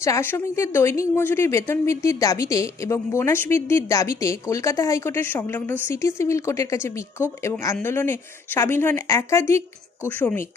চা শ্রমিকদের দৈনিক মজুরির বেতন বৃদ্ধির দাবিতে এবং বোনাস বৃদ্ধির দাবিতে কলকাতা হাইকোর্টের সংলগ্ন সিটি সিভিল কোর্টের কাছে বিক্ষোভ এবং আন্দোলনে সামিল হন একাধিক শ্রমিক।